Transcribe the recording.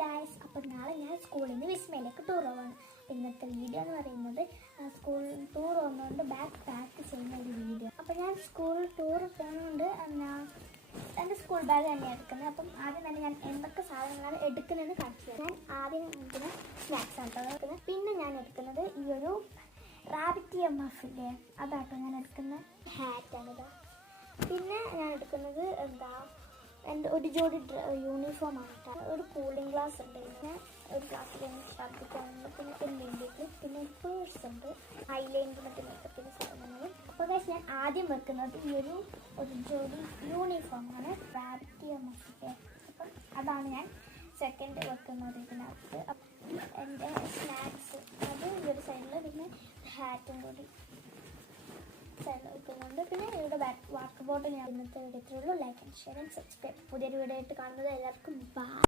Guys, അപ്പോൾ നാളെ ഞാൻ സ്കൂളിൽ നിന്ന് വിസ്മയിലേക്ക് ടൂർ പോവാണ്. ഇന്നത്തെ വീഡിയോ എന്ന് പറയുന്നത് സ്കൂൾ ടൂർ പോകുന്നതുകൊണ്ട് ബാഗ് പാക്ക് ചെയ്യുന്ന ഒരു വീഡിയോ. അപ്പോൾ ഞാൻ സ്കൂൾ ടൂർ പോകുന്നതുകൊണ്ട് എൻ്റെ സ്കൂൾ ബാഗ് തന്നെയാണ് എടുക്കുന്നത്. അപ്പം ആദ്യം തന്നെ ഞാൻ എന്തൊക്കെ സാധനങ്ങളാണ് എടുക്കുന്നതെന്ന് കാണിച്ചു തരാം. ഞാൻ ആദ്യം എടുക്കുന്ന സ്നാക്സ് ആണ് എടുക്കുന്നത്. പിന്നെ ഞാൻ എടുക്കുന്നത് ഈ ഒരു റാബിറ്റ് മഫില്ലേ, അതാട്ടോ ഞാൻ എടുക്കുന്ന ഹാറ്റാണിത്. പിന്നെ ഞാൻ എടുക്കുന്നത് എൻ്റെ ഒരു ജോഡി യൂണിഫോം ആണ് കേട്ടോ. ഒരു കൂളിംഗ് ഗ്ലാസ് ഉണ്ട്, പിന്നെ ഒരു ഗ്ലാസ്സിൽ ഛർദ്ദിക്കാനുണ്ട്, പിന്നെ പെൻഡിലേക്ക്, പിന്നെ പേഴ്സ് ഉണ്ട്, ഐലൈനർ, മറ്റേ മേക്കപ്പിൻ്റെ സാധനങ്ങൾ. അപ്പോൾ ഗൈസ് ഞാൻ ആദ്യം വെക്കുന്നത് ഈ ഒരു ജോഡി യൂണിഫോമാണ്, റാബിറ്റ് മഫില്ലേ. അപ്പം അതാണ് ഞാൻ സെക്കൻഡ് വെക്കുന്നത് ഇതിനകത്ത്. എൻ്റെ സ്നാക്സ് അത് ഈ ഒരു സൈഡിൽ, പിന്നെ ഹാറ്റും കൂടി സൈഡിൽ വെക്കുന്നുണ്ട്. പിന്നെ ഇവിടെ വാട്ടർ ബോട്ടിൽ. ഞാൻ ഇന്നത്തെ വീഡിയോ ഇത്രയുള്ളൂ. Like and share and subscribe. പുതിയൊരു വീഡിയോ ആയിട്ട് കാണുന്നത് എല്ലാവർക്കും ബൈ.